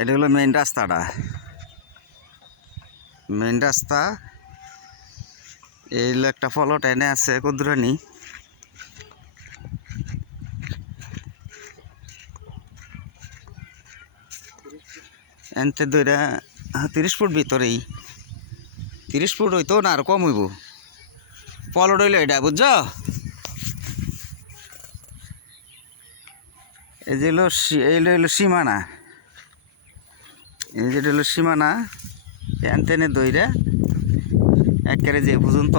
এটা হলো মেইন রাস্তাটা, মেইন রাস্তা। এই হলো একটা ফলট এনে আছে কুদ্রানি। এনতে দইরা 30 ফুট ভিতরেই, 30 ফুট হইতো না আর কম হইব। ফলট হইলো এটা, বুঝছ? এই যে হইলো সীমানা, এই যেটা হলো সীমানা। এনতেনে দইরা একেবারে যে পর্যন্ত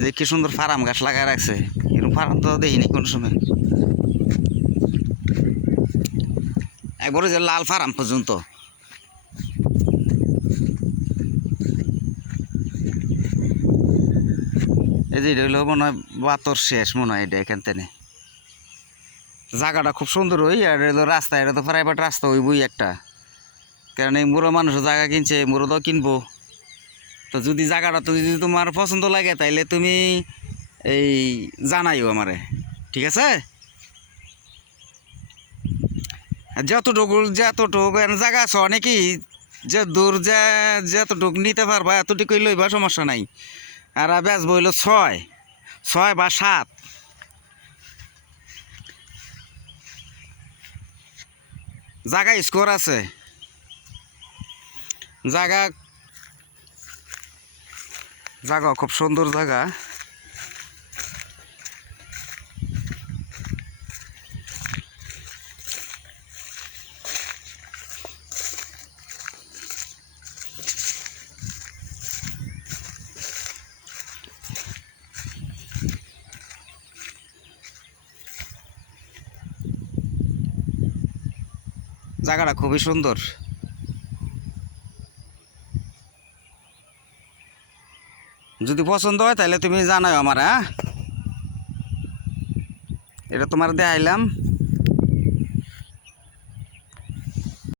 যে কি সুন্দর ফার্ম গাছ লাগায় রাখছে। এরকম ফার্ম তো দেখিনি কোনো সময়। একবারে যে লাল ফার্ম পর্যন্ত। এই যে এটা হইলো মনে হয় বাতর শেষ মনে হয় এটা এখান থেকে। জায়গাটা খুব সুন্দর ওই, আর এটা রাস্তা, এটা তো প্রাইভেট রাস্তা ওইবই একটা। কারণ এই মুরো মানুষের জায়গা কিনছে, মুরোটাও কিনবো। তো যদি জায়গাটা তো যদি তোমার পছন্দ লাগে তাইলে তুমি এই জানাইও আমারে, ঠিক আছে? যতটুকু জায়গা আছে অনেকই, যে দূর যতটুকু নিতে পারবা এতটুকুই লইবা, সমস্যা নাই। আর বেচবো হইলো 6 বা 7 জায়গা স্কোর আছে। জায়গা খুব সুন্দর জায়গা। জায়গাটা খুবই সুন্দর। যদি পছন্দ হয় তাহলে তুমি জানাও আমার, হ্যাঁ? এটা তোমার দেখাইলাম।